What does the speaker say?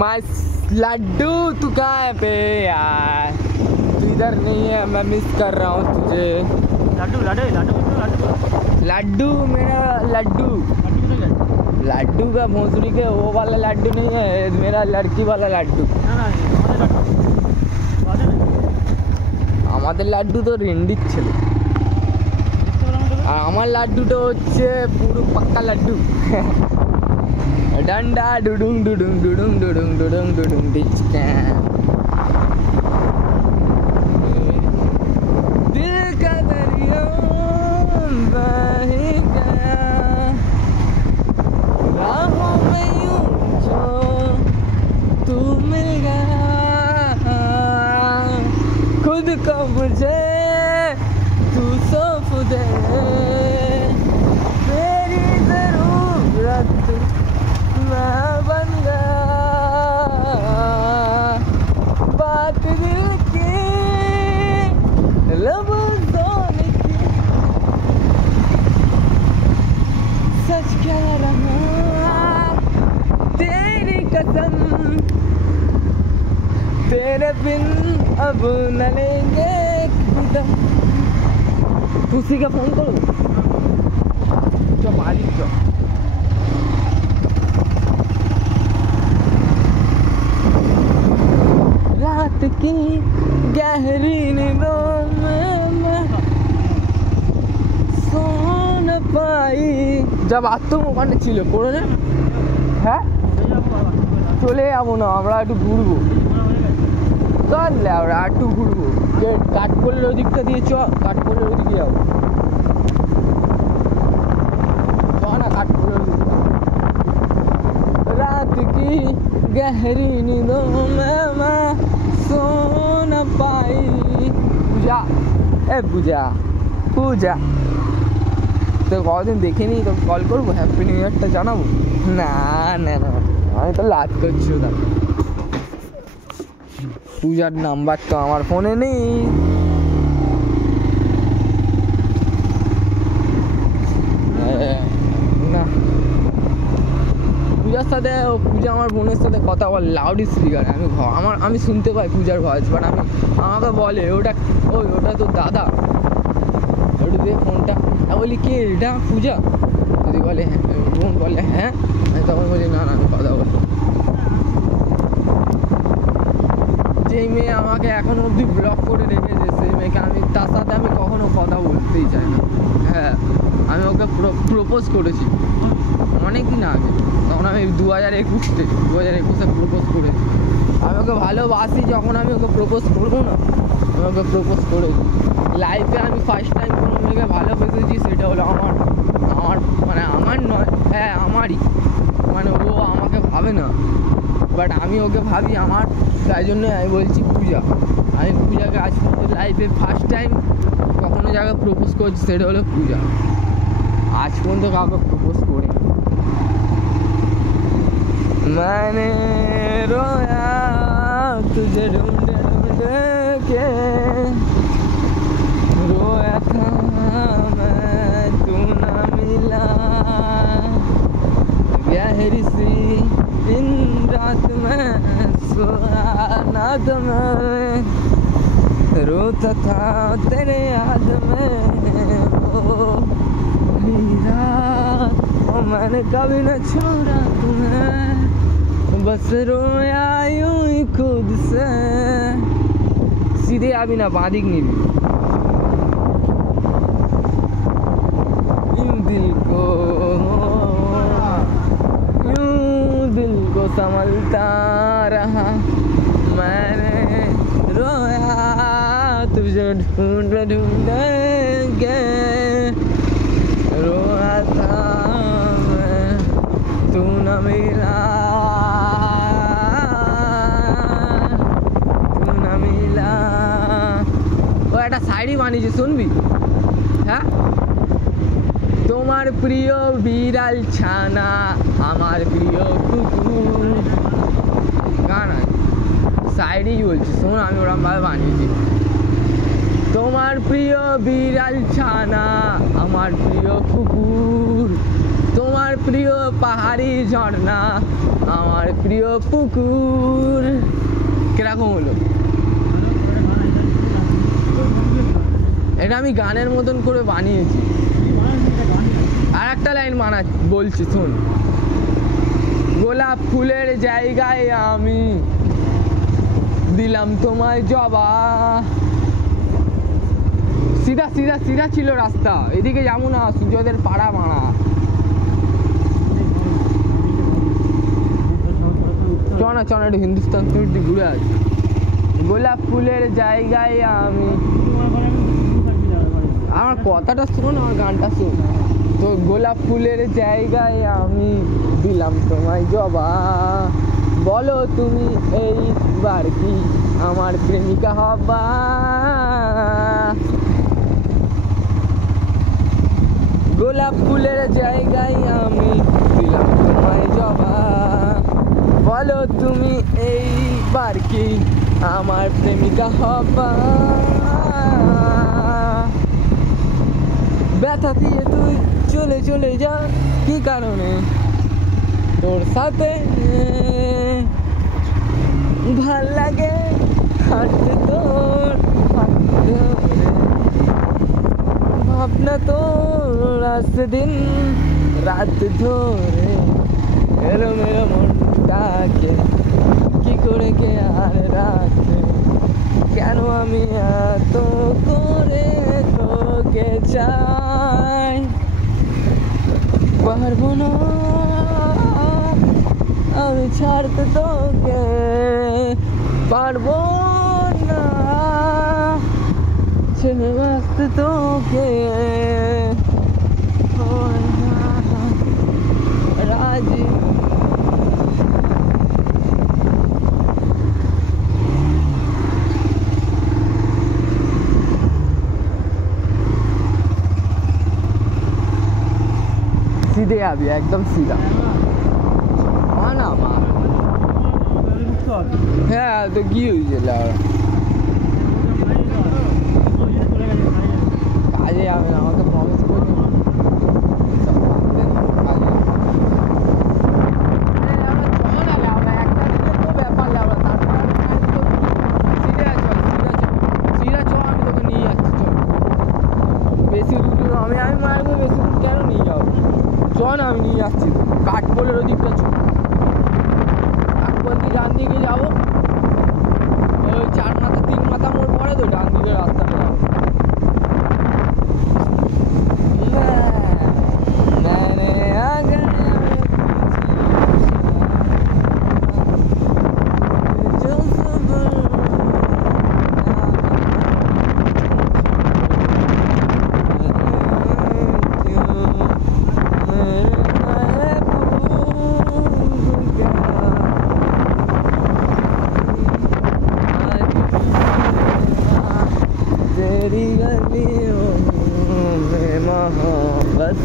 My Laddu तू कहाँ है पे यार? तू इधर नहीं है, मैं मिस कर रहा हूँ तुझे। लड्डू लड्डू लड्डू लड्डू मेरा लड्डू लड्डू का भोसड़ी के वो वाला लड्डू नहीं है, मेरा लड़की वाला लड्डू। আমাদের লাড্ডু তো রেন্ডির ছিল, আর আমার লাড্ডুটা হচ্ছে পুরো পাক্কা লাড্ডু। ডান্ডা ডুডুং ডুডুং ডুডুং ডুডুং ডুডুং ডুডুং ডিচকা दिल का दरिया बह गया राहों में यूं जो तू मिल गया खुद को मुझे तू सौंप दे मेरी जरूरत मैं बन गया बात दिल की लफ्ज़ों की सच कह रहा तेरी कसम तेरे बिन अब न लेंगे कदम। खुशी का फोन करो जो मालिक जो रात की गहरी नींदों में मैं सो न पाई। जब আত্মমোকানে ছিল পড়ে না, হ্যাঁ চলে যাবো না আমরা একটু ঘুরবো, চলে আমরা একটু ঘুরবো। যে কাঠপল্লির ওদিকটা দিয়ে চ, কাঠপল্লির ওদিকে যাবো, চ না কাঠপল্লির ওদিকে। रात की गहरी नींदों में मैं सो न पाई। पूजा ए पूजा पूजा তো কদিন দেখিনি, তো কল করবো, হ্যাপি নিউ ইয়ারটা জানাবো। না না না আমি তো লাজ করছি ওটা। পূজার নাম্বার তো আমার ফোনে নেই। না পূজার সাথে, পূজা আমার বোনের সাথে কথা বল লাউড স্পিকারে, আমি শুনতে পাই পূজার ভয়েস, বাট আমাকে বলে ওটা ওটা তো দাদা, ওটা দিয়ে ফোনটা। আমি বলি কে এটা পূজা? যদি বলে হ্যাঁ, বোন বলে হ্যাঁ, আমি তখন বলি না না আমি কথা বলবো। যেই মেয়ে আমাকে এখনো অবধি ব্লক করে রেখেছে, সেই মেয়েকে তার সাথে আমি কখনো কথা বলতেই চাই না। হ্যাঁ আমি ওকে প্রপোজ করেছি অনেক দিন আগে, তখন আমি 2021-এ প্রপোজ করেছি। আমি ওকে ভালোবাসি, যখন আমি ওকে প্রপোজ করবো না আমি ওকে প্রপোজ করেছি। লাইফে আমি ফার্স্ট টাইম কোনো মেয়েকে ভালোবেসেছি, সেটা হলো আমার মানে আমার নয়, হ্যাঁ আমারই, মানে ও আমাকে ভাবে না বাট আমি ওকে ভাবি আমার, তাই জন্য আমি বলছি পূজা। আমি পূজাকে আজ পর্যন্ত লাইফে ফার্স্ট টাইম কখনো জায়গায় প্রপোজ করছি, সেটা হলো পূজা। আজ পর্যন্ত কাউকে প্রপোজ করি। मैंने रोया तुझे ढूंढ के, रोया था मैं तू ना मिला, गहरी सी दिन रात में सोया ना तो मैं रोता था तेरे याद में। रात मैंने कभी न छोड़ा तुम्हें, बस रोया यूं ही खुद से। सीधे अभी ना बादिक नहीं भी यूं दिल को संभलता रहा, मैंने रोया तुझे ढूंढ के, रोया था मैं तू न मिला, একটা শাড়ি বানিয়েছি শুনবি? হ্যাঁ তোমার প্রিয় বিড়াল ছানা আমার প্রিয় কুকুর, গান শাড়ি বলছি শোন, আমি ওরকম ভাবে বানিয়েছি। তোমার প্রিয় বিড়াল ছানা আমার প্রিয় কুকুর, তোমার প্রিয় পাহাড়ি ঝর্ণা আমার প্রিয় পুকুর। কিরকম হলো? এটা আমি গানের মতন করে বানিয়েছি। আর একটা লাইন বলছি শোন। গোলাপ ফুলের জায়গায় আমি দিলাম তোমায় জবা। সিধা সিধা সিধা ছিল রাস্তা, এদিকে যাবো না, সূর্যদের পাড়া মারা। চ না একটু হিন্দুস্তান একটু ঘুরে আসি। গোলাপ ফুলের জায়গায় আমি, আমার কথাটা শোন, আমার গানটা শোন। তো গোলাপ ফুলের জায়গায় আমি দিলাম তোমায় জবা। বলো তুমি এইবার কি আমার প্রেমিকা হবা? গোলাপ ফুলের জায়গায় আমি দিলাম তোমায় জবা। বলো তুমি এইবার কি আমার প্রেমিকা হবা? ব্যথা দিয়ে তুই চলে চলে যা, কি কারণে? তোর সাথে ভাল লাগে হাঁটতে, তোর ভাবনা তোর আসতে দিন রাত ধরে এলো মেরো মনটাকে কি করে কে আর রাখে? কেন আমি এত করে তোকে চাই? পারবো না আমি ছাড়তে তোকে, পারবো না ছেড়ে বাঁচতে তোকে। রাজি सीधे आबी एकदम सीधा ना मा হ্যাঁ তো কি হয়েছে কাজে যাবে না, আমাকে প্রমিস করে বেশি দূর আমি মারবো, বেশি দূর কেন নিয়ে যাবো? চল আমি নিয়ে যাচ্ছি, কাঠপোলের ওদিকটা চল, কাঠপোল দিয়ে ডান দিকে যাবো, ওই 4 মাথা 3 মাথা মোড় পড়ে তো ডান দিকে রাস্তাটা যাবো। तेरी गलियों में मोहब्बत